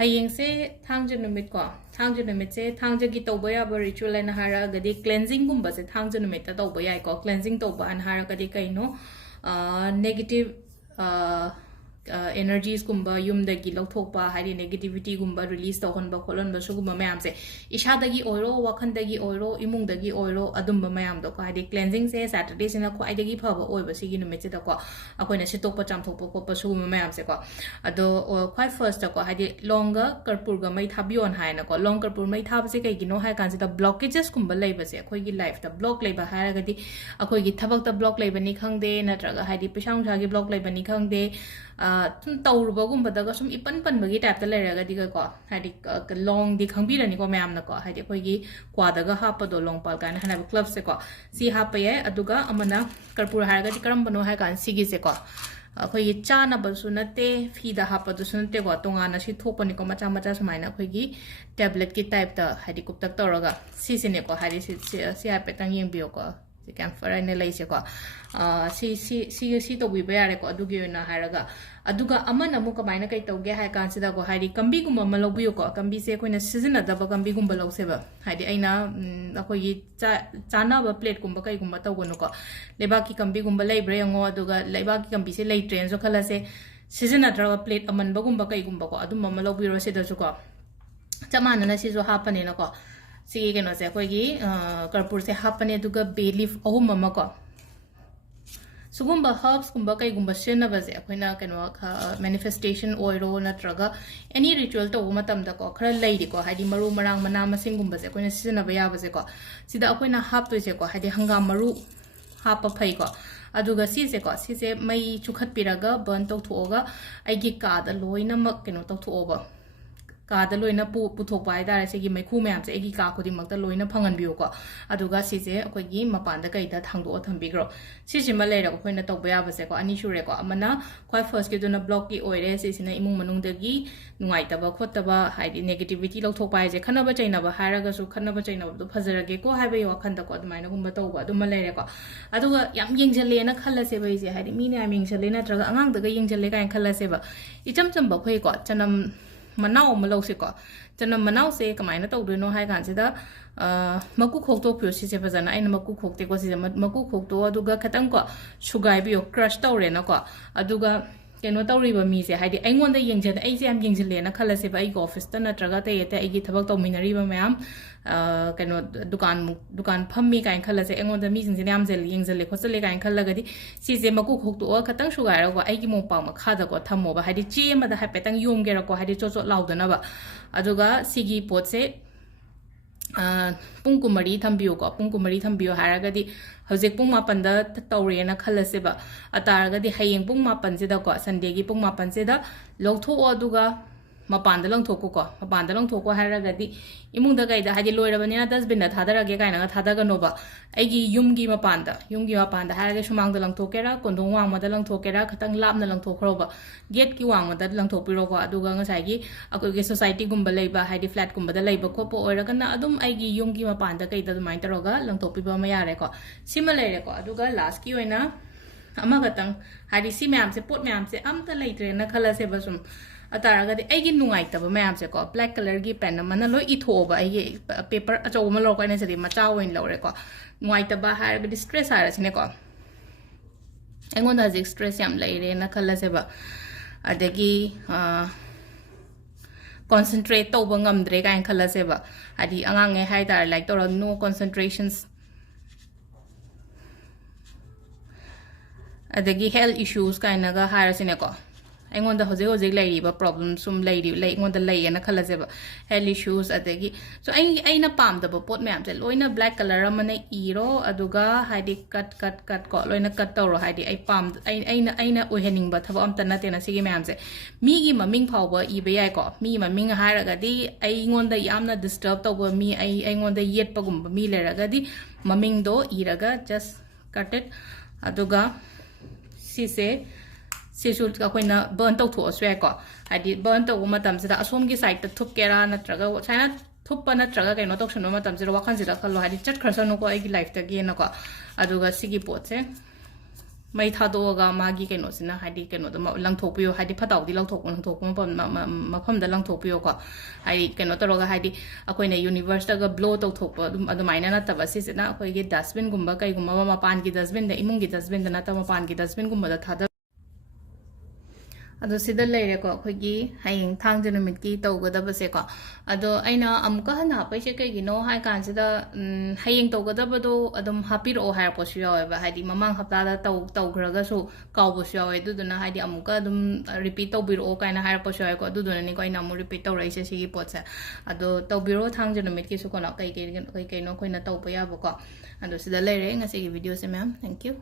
Hayeng se Thangja Numitta ko Thangja Numitta se Thangja gi Towba Yaba ritual na hara gadi cleansing gumba se Thangja Numitta Towba yai ko cleansing Towba an hara gadi kaino negative energies gumba yum dagi lauthokpa hari negativity gumba release tawhonba kholonba sugumba mayam se isha dagi oiro wakhan dagi oiro imung dagi oiro adumba mayam do ko hari cleansing se Saturday sina ko aidagi phaba oiba sigi numit se da ko akoina sitokpa chamthokpa ko sugumba mayam se ko ado quite first ko hari longa karpur ga mai thabion haina ko long karpur mai thab se kai gino hai kan se da blockages gumba leiba se akoi gi life da block leiba hara gadi akoi gi thabak da block leiba ni khangde natraga hari pisang sa gi block leiba ni khangde तौरबगुम्बदगा sum इपन पनबगी type लेरगदी को हाइदि लोंग दि खंगबिरनी को मैमना को हाइदि अखोइगी क्वादगा हापदो लोंग पाल कान हनाब club से को सी हापये अदुगा अमना कर्पूर हारगदी करमबनो हाय कान सिगी से को अखोइगी चानबसु नते फीदा हापदसु नते को तोंगाना सि थोपनी को मचा मचा समाइना अखोइगी टैबलेट की टाइप ता हाइदि कुपतक तौरगा सिसिने को हाइदि सि हापेतंग यंबियो को कैंफर ने लेसे को सी तो भी यारे को अदुगी ना हारगा अदुगा अमन अमु कमाइना कई तौगे हाय कांसिदा को हाइदि कंबी गुम म लौबियो को कंबी से कोइना सिजना दब कंबी गुम लौसेबा हाइदि अइना अखोई चानाब प्लेट गुम कई गुम तौगनो को लेबा की कंबी गुम लेब्रे यंगो अदुगा लेबा की कंबी से ले ट्रेन जो खलसे सिजना द्रवा प्लेट अमन बगुम कई गुम को अदुम म लौबिरो से दसु को चमानना सि जो हापने न को सी कनो से अखोई कर्पूर से हापने दुगा बे लीफ अहुम म को सुगुम्बा हर्ब्स गुम्बा कई गुम्बा सिनबसे अखोइना कनो मैनिफेस्टेशन ओइरो नत्रगा एनी रिचुअल तो मतम द को खरा लैदि को हाइदि मरु मरांग मना मसिंग गुम्बसे अखोइना सिनबा याबसे को सिदा अखोइना हापतोइसे को हाइदि हंगाम मरु हाप फै को अदुगा सिसे को सिसे मई चुखत पिरागा बर्न तौथोगा आइगी काद लोइनमक कनो तौथोबा काद लोइना पुथोपा हाइदारे सेगी मैखु मैम से एगी का खुदी मक्ता लोइना फंगनबियो को अदुगा सिसे अखोइगी मपानदा कइदा थांगदो थंबिग्रो सिसि म लेरा अखोइना तौबा याबसे को अनि सुरे को अमना क्वाइ फर्स्ट के दुना ब्लॉक की ओइरे सिसिना इमुंग मनुंगदगी नुंगाइतबा खोतबा हाइदि नेगेटिविटी लौथोपा हाइजे खनबा चैनबा हारगासु खनबा चैनबा दो फजरगे को हाइबे वखनदा को अदुमाइना गुम्बा तौबा अदुमा लेरे को अदुगा याम यंगजलेना खल्लसे बइजे हाइदि मीने याम यंगजले नत्रगा अंगांगदगा यंगजले काइन खल्लसेबा इचम चंबा खै को चनम मनाव मलौसे को चनम मनाव से कमाइना तौदोनो हाय कानसिदा मकु खोक्तो प्योसी से फजना आइन मकु खोक्ते को से मकु खोक्तो अदुगा खतंग को सुगाइ बियो क्रश तौरेना को अदुगा केनो तौरिबा मी से हाइदि आइंगोंदा यंगजन आइसे याम यंगजलेना खलसे बा आइ ऑफिस ता नत्रगा ते यते आइगी थबक तौमिनरिबा मयाम केनो दुकान फम्मी काइन खलसे आइंगोंदा मी सिंसे याम जेल यंगजले खोसले काइन खलगदि सिसे मकु खोक्तो खतंग सुगाइरा को आइगी मोपा मखादा को थमोबा हाइदि चे मदा हापेतंग योमगेरा को हाइदि चोचो लाउदनबा अदुगा सिगी पोतसे पुंग कुमरी थम्बियो को पुंग कुमरी थम्बियो हारगदि हौजिक पुंग मापन द तौरेना खलसेबा अतारगदि हयेंग पुंग मापन से द को संडे की पुंग मापन से द लौथो अदुगा मपान लंथोको को मपान लंथोको हारगदि इमुंग द गैदा हादि लोइरबनिना डस्टबिन द थादरगे काइना थादगनोबा आइगी युमगी मपान द हारगे सुमांग द लंथोकेरा कोंदोंग वांग मद लंथोकेरा खतंग लापना लंथोखरोबा गेट की वांग मद लंथोपिरोको अदुगा ngसाइगी अकोगे सोसाइटी गुम्बा लेबा हादि फ्लैट गुम्बा द लेबा खोपो ओइरगना अदुम आइगी युमगी मपान द कैदा दुमाइन तरोगा लंथोपिबा म यारेको सिमा लेरेको अदुगा लास्ट की ओइना अमागतंग हादि सि मैम से पोट मैम से अमता लेट्रेना खलसे बसुम अतारगदि आइगी नुंगाइतबा मैम से को ब्लैक कलर की पेन मन लो इथोबा आइगे पेपर अचौ म लो कोइना सदि मचा ओइन लौरे को नुंगाइतबा हारगदि स्ट्रेस हारसिने को एंगोंदा जिक स्ट्रेस याम लेरे ना खलसेबा अदगी concentrate तौबा ngamdre काइन खलसेबा आदि अंगांगे हाइदार लाइक तोर नो concentrations अदगी हेल्थ इश्यूज काइनागा हारसिने को एंगोंदा होजे होजे लेरिबा प्रॉब्लम सुम लेरि ले एंगोंदा लेयना खलसेबा हेल्थ इश्यूज अदगी सो आइना पामदबा पोट मैम से लोइना ब्लैक कलर अमने इरो अदुगा हाइदि कट को लोइना कट तौरो हाइदि आई पाम आइना ओहेनिंगबा थबा अमता नतेना सिगी मैम से मीगी ममिंग फावबा इबे याय को मी ममिंग हारगदि आइंगोंदा यामना डिस्टर्ब तौबा मी आइंगोंदा येटपगुम मी लेरगदि ममिंग दो इरगा जस्ट कट इट अदुगा सिसे सिसु अखोइना बर्न तौथोसु याय को हाइदि बर्न तौबा मतमसिदा असोमगी साइड थुपकेरा नत्रगा साइना थुप्पा नत्रगा कइनो तौसनो मतमसिदा वाखनसिदा खल्लो हाइदि चटखरसनो को आइगी लाइफ तगी न को अदुगा सिगी पोतसे ꯃꯩ ꯊꯥꯗꯣꯛꯑꯒ ꯃꯥꯒꯤ ꯀꯩꯅꯣꯁꯤꯅ ꯍꯥꯏꯗꯤ ꯀꯩꯅꯣꯗꯣ ꯂꯪꯊꯣꯛꯄꯤꯌꯣ ꯍꯥꯏꯗꯤ ꯐꯠꯇꯥꯎꯗꯤ ꯂꯪꯊꯣꯛꯄ ꯃꯐꯝꯗ ꯂꯪꯊꯣꯛꯄꯤꯌꯣꯀꯣ ꯍꯥꯏꯗꯤ ꯀꯩꯅꯣ ꯇꯧꯔꯒ ꯍꯥꯏꯗꯤ ꯑꯩꯈꯣꯏꯅ ꯌꯨꯅꯤꯚꯔꯁꯇꯒ ꯕ꯭ꯂꯣ ꯇꯧꯊꯣꯛꯄ ꯑꯗꯨꯃꯥꯏꯅ ꯅꯠꯇꯕ ꯁꯤꯁꯤꯅ ꯑꯩꯈꯣꯏꯒꯤ ꯗꯁꯕꯤꯟꯒꯨꯝꯕ ꯀꯩꯒꯨꯝꯕ ꯃꯄꯥꯟꯒꯤ ꯗꯁꯕꯤꯟꯗ ꯏꯃꯨꯡꯒꯤ ꯗꯁꯕꯤꯟꯗ ꯅꯠꯇꯕ ꯃꯄꯥꯟꯒꯤ ꯗꯁꯕꯤꯟꯒꯨꯝꯕꯗ ꯊꯥꯗ ꯑꯗꯣ ꯁꯤꯗ ꯂꯩꯔꯦꯀꯣ ꯑꯩꯈꯣꯏꯒꯤ ꯍꯌꯦꯡ ꯊꯥꯡꯖ ꯅꯨꯃꯤꯠꯀꯤ ꯇꯧꯒꯗꯕꯁꯦꯀꯣ ꯑꯗꯣ ꯑꯩꯅ ꯑꯃꯨꯛꯀ ꯍꯟꯅ ꯍꯥꯞꯄꯩꯁꯦ ꯀꯩꯒꯤꯅꯣ ꯍꯥꯏ ꯀꯥꯟꯁꯤꯗ ꯍꯌꯦꯡ ꯇꯧꯒꯗꯕꯗꯣ ꯑꯗꯨꯝ ꯍꯥꯞꯄꯤꯔꯛꯑꯣ ꯍꯥꯏꯔꯛꯄꯁꯨ ꯌꯥꯎꯋꯦꯕ ꯍꯥꯏꯗꯤ ꯃꯃꯥꯡ ꯍꯞꯇꯥꯗ ꯇꯧꯈ꯭ꯔꯒꯁꯨ ꯀꯥꯎꯕꯁꯨ ꯌꯥꯎꯋꯦ ꯑꯗꯨꯗꯨꯅ ꯍꯥꯏꯗꯤ ꯑꯃꯨꯛꯀ ꯑꯗꯨꯝ ꯔꯤꯄꯤꯠ ꯇꯧꯕꯤꯔꯛꯑꯣ ꯀꯥꯏꯅ ꯍꯥꯏꯔꯛꯄꯁꯨ ꯌꯥꯎꯋꯦꯀꯣ ꯑꯗꯨꯗꯨꯅꯅꯤꯀꯣ ꯑꯩꯅ ꯑꯃꯨꯛ ꯔꯤꯄꯤꯠ ꯇꯧꯔꯛꯏꯁꯦ ꯁꯤꯒꯤ ꯄꯣꯠꯁꯦ ꯑꯗꯣ ꯇꯧꯕꯤꯔꯣ ꯊꯥꯡꯖ ꯅꯨꯃꯤꯠꯀꯤꯁꯨ ꯀꯩꯅꯣ ꯀꯩ ꯀꯩꯅꯣ ꯑꯩꯈꯣꯏꯅ ꯇꯧꯕ ꯌꯥꯕꯀꯣ ꯑꯗꯣ ꯁꯤꯗ ꯂꯩꯔꯦ ꯉꯁꯤꯒꯤ ꯚꯤꯗꯤꯑꯣꯁꯦ ꯃꯌꯥꯝ ꯊꯦꯡꯛ ꯌꯨ